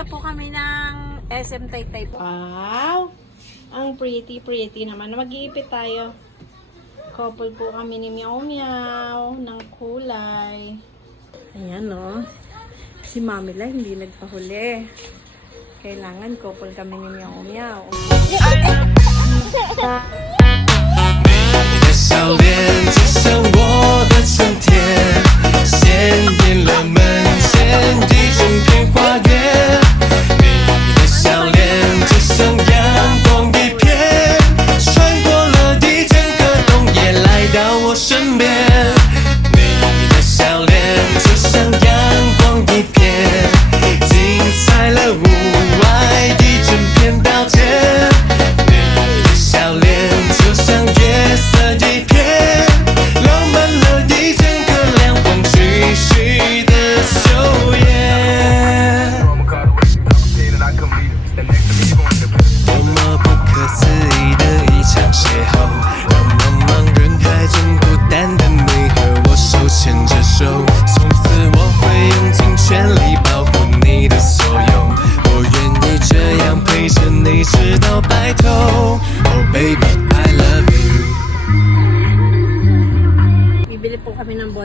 Pumunta po kami ng SM Taytay po. Wow! Ang pretty, pretty naman. Mag-iipit tayo. Couple po kami ni Meow Meow ng kulay. Ayan o. Oh. Si Mami La hindi nagpahuli. Kailangan couple kami ni Meow Meow. Sending lemon, sending 鲜花。sound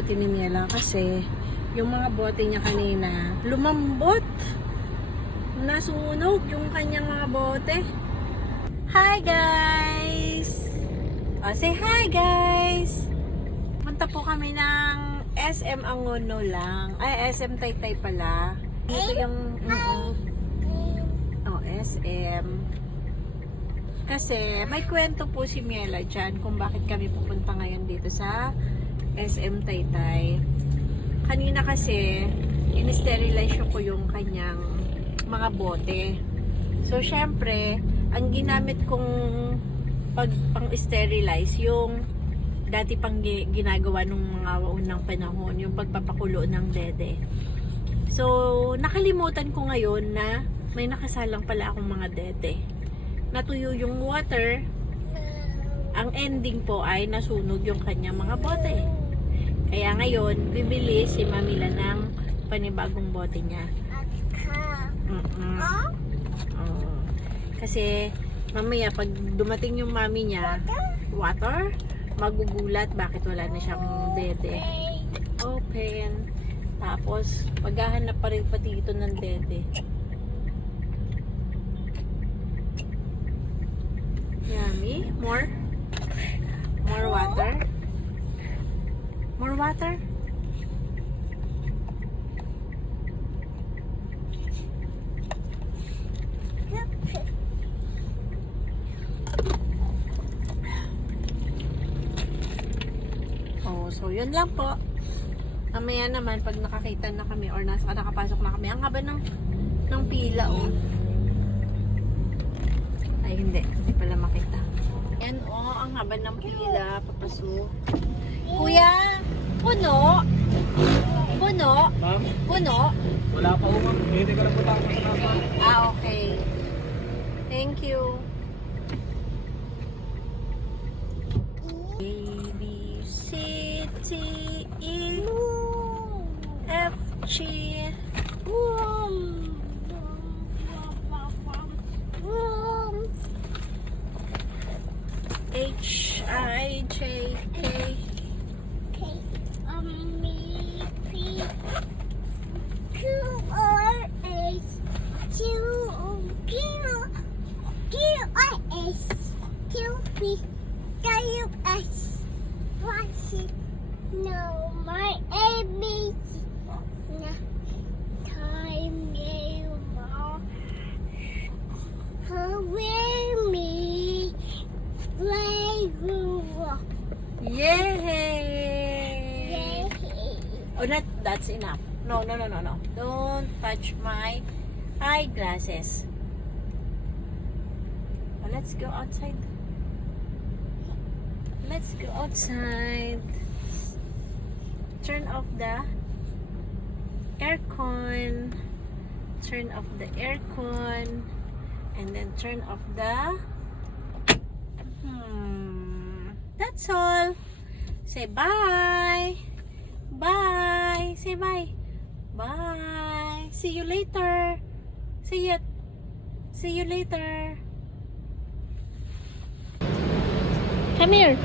bote ni Miela kasi yung mga bote niya kanina lumambot. Nasunog yung kanyang mga bote. Hi guys! Oh, say hi guys! Punta po kami ng SM Angono lang. Ay, SM Taytay pala. Dito yung... mm, Oh, SM. Kasi may kwento po si Miela dyan kung bakit kami pupunta ngayon dito sa SM Taytay. Kanina kasi, in-sterilize ko yung kanyang mga bote. So, syempre, ang ginamit kong pag pang-sterilize yung dati pang gi- ginagawa nung mga unang panahon, yung pagpapakulo ng dede. So, nakalimutan ko ngayon na may nakasalang pala akong mga dede. Natuyo yung water, ang ending po ay nasunog yung kanyang mga bote. Kaya ngayon, bibili si Mamila ng panibagong bote niya. Mm-mm. Oo. Kasi mamaya pag dumating yung mami niya, water, magugulat bakit wala na siyang dede. Open. Tapos, maghahanap pa rin pati ito ng dede. Yummy. More water? More water? Oh, so yun lang po. Mamaya naman pag nakakita na kami or nasa nakapasok na kami, ang haba ng ng pila oh. Ay hindi, hindi pala makita. Yan oh, ang haba ng pila, papasok. Kuya, puno. Puno. Ma'am, Puno. wala pa ho ma'am. Hindi ka lang po nasa. Ah, okay. Thank you. T, E, F, G, H, I, J, K, that's enough. No, no, no, no, no. Don't touch my eyeglasses. Oh, let's go outside. Let's go outside. Turn off the aircon. Turn off the aircon. And then turn off the... Hmm. That's all. Say bye. Bye. Say bye. Bye. See you later. See you. See you later. Come here.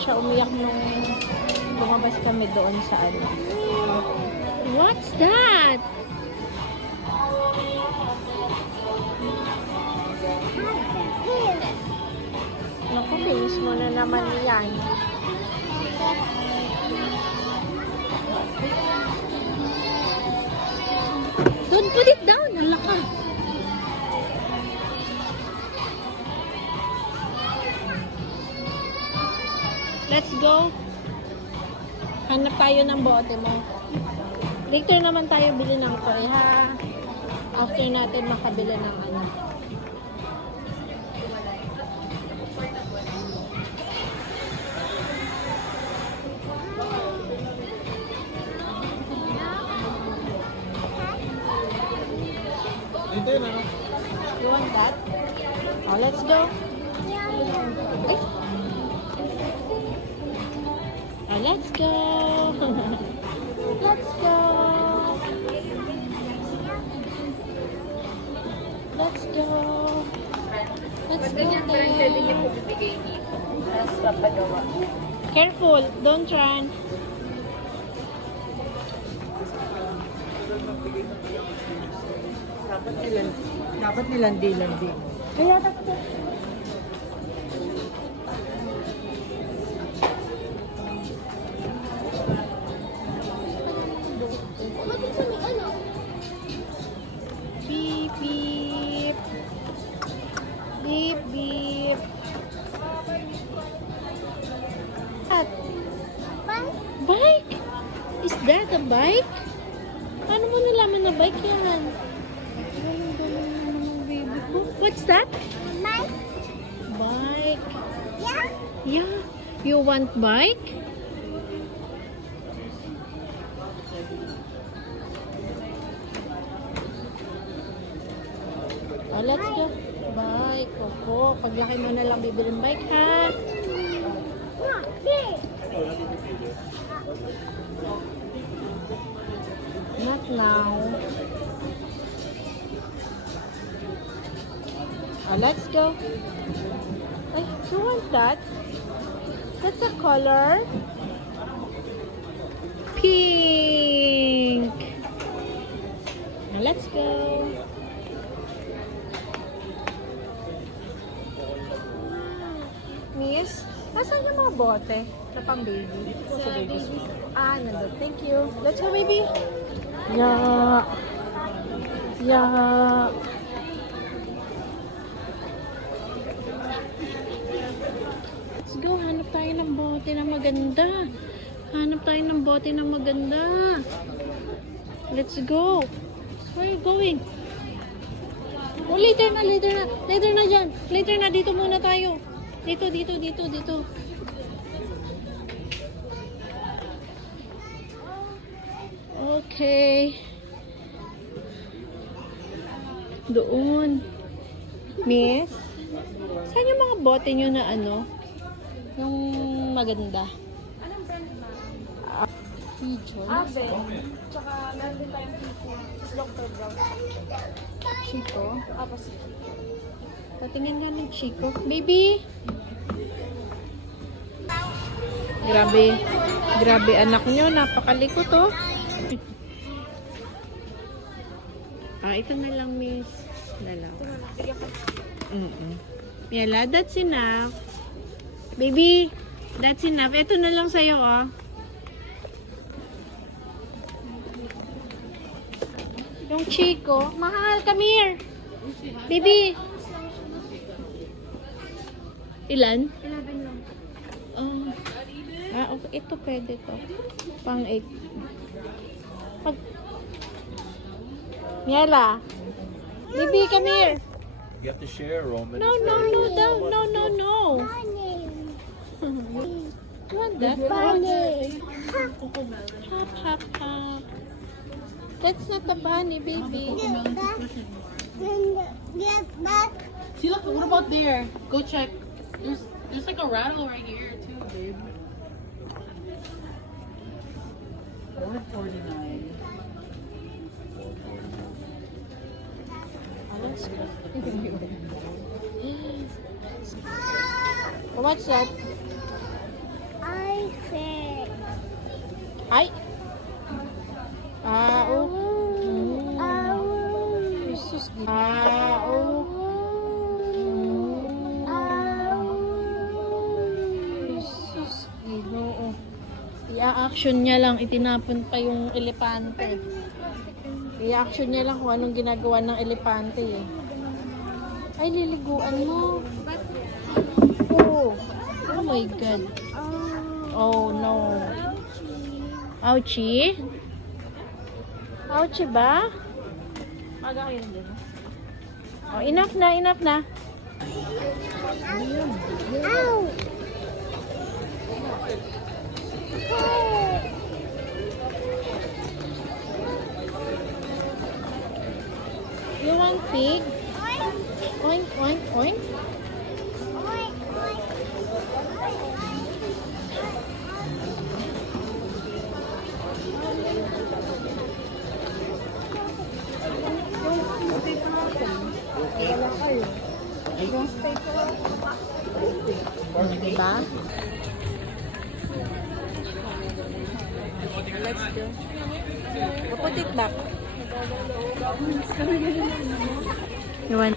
Siya umiyak nung lumabas kami doon sa ano. What's that? Naku, bilis mo na naman yan. Don't put it down. Ka. Let's go. Hanap tayo ng bote mo. Later naman tayo bili ng kore, ha? After natin makabili ng ano. Let's go there. bibigay dito. Tapos papagawa. Careful, don't run. Dapat nilang, dapat nilang di-landi. Kaya dapat Paano mo nalaman na bike yan? What's that? Bang? Bike. Yeah? Yeah. You want bike? Oh, let's go. Bike. Opo. Paglaki mo na lang bibili ng bike, ha? Yeah. Not now. Oh, let's go. Ay, you want that? That's a color. Pink. Now let's go. Miss, asan yung mga bote na pang baby? Sa babies. Ah, nandun. Thank you. Let's go, baby. Yeah. Yeah. Let's go. Hanap tayo ng bote na maganda. Hanap tayo ng bote na maganda. Let's go. Where are you going? Oh, later na, later na. Later na dyan. Later na. Dito muna tayo. Dito, dito, dito, dito. Okay. Doon. Miss? Saan yung mga bote nyo na ano? Yung maganda? Anong brand na? Ah, Pigeon? Ave. Tsaka meron din tayong. Is Dr. Brown. Chico? Opposite. Patingin nga ng Chico. Baby! Grabe. Grabe anak nyo. Napakalikot oh. ah, ito na lang miss. Dalawa. Sige po. Mm-mm. Miela, that's enough. Baby, that's enough. Ito na lang sa'yo, oh. Yung Chico. Mahal, come here. Baby. Ilan? 11 lang. Oh. Ah, okay. Ito pwede to. Pang 8. Pag... Miela. Bibi, come here. You have to share, Roman. No, no, no, no, no, no, no. you want that bunny? Hop, hop, hop. That's not a bunny, baby. Get back. See, look, what about there? Go check. There's, there's like a rattle right here, too, babe. 449. What's that? I said. Ay! Ah, oh. Oh. Jesus. Ah, oh. I-action niya lang. Itinapon pa yung elepante. I-action niya lang kung anong ginagawa ng elepante eh. Ay, liliguan mo. Oh. Oh my God. Oh no. Ouchie? Ouchie ba? Aga kayo din. Oh, enough na, enough na. Ow. You want pig? Oink, oink, oink. Diba? Let's do. I'll put it back. You want?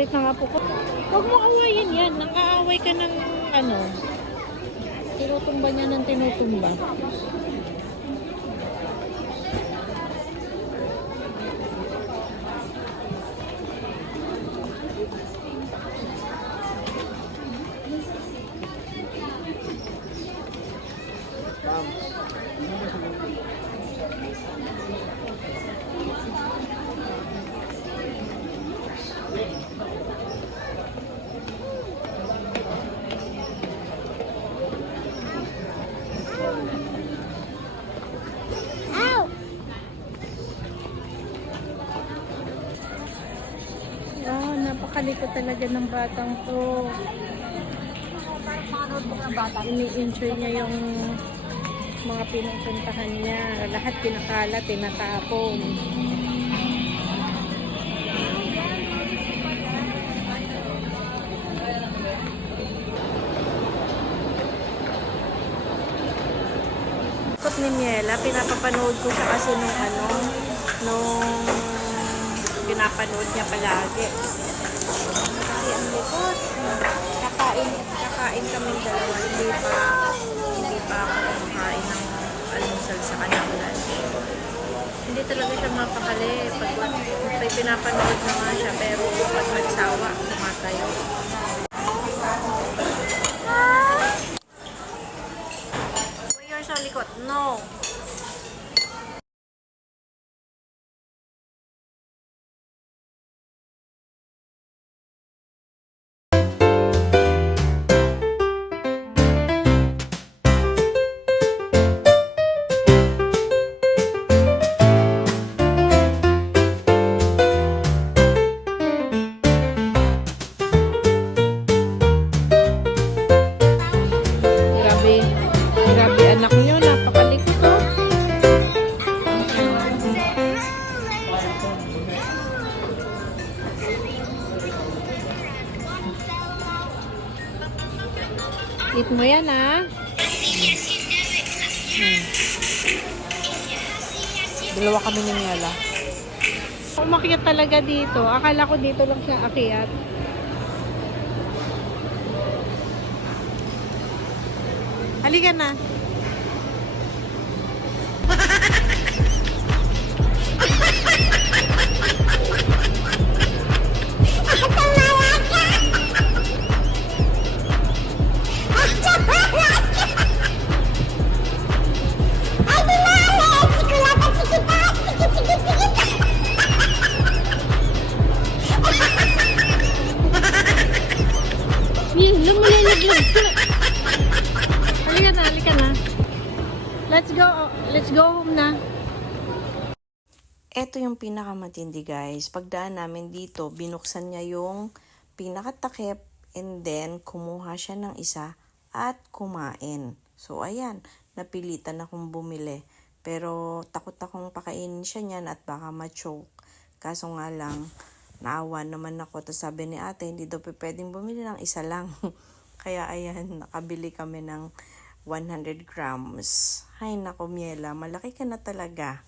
Ang kulit ng apo ko. Huwag mo awayin yan. Nang-aaway ka ng ano. Tinutumba niya ng tinutumba. Ow! Ah, napakaliko talaga ng batang to. Ini-enjoy niya yung mga pinupuntahan niya. Lahat kinakalat, tinatapon. Ikot ni Miela, pinapapanood ko siya kasi nung ano, nung pinapanood niya palagi. Likot. Kakain, kakain kami dalawa. Hindi pa, hindi pa ako kumakain ng almusal sa kanyang lunch. Hindi talaga siya mapakali. Pag may pinapanood na nga siya, pero pag nagsawa, tumatayo. Dito. Akala ko dito lang siya akyat. Halika na. Pinakamatindi guys. Pagdaan namin dito, binuksan niya yung pinakatakip and then kumuha siya ng isa at kumain. So ayan, napilitan akong bumili. Pero takot akong pakainin siya niyan at baka ma-choke. Kaso nga lang, naawa naman ako. Tapos sabi ni ate, hindi daw pwedeng bumili ng isa lang. Kaya ayan, nakabili kami ng 100 grams. Hay nako, Miela, malaki ka na talaga.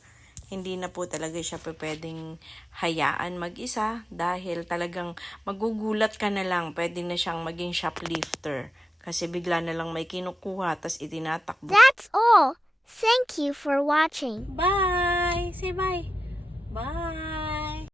Hindi na po talaga siya pwedeng hayaan mag-isa dahil talagang magugulat ka na lang, pwede na siyang maging shoplifter. Kasi bigla na lang may kinukuha, tas itinatakbo That's all. Thank you for watching. Bye! Say bye! Bye!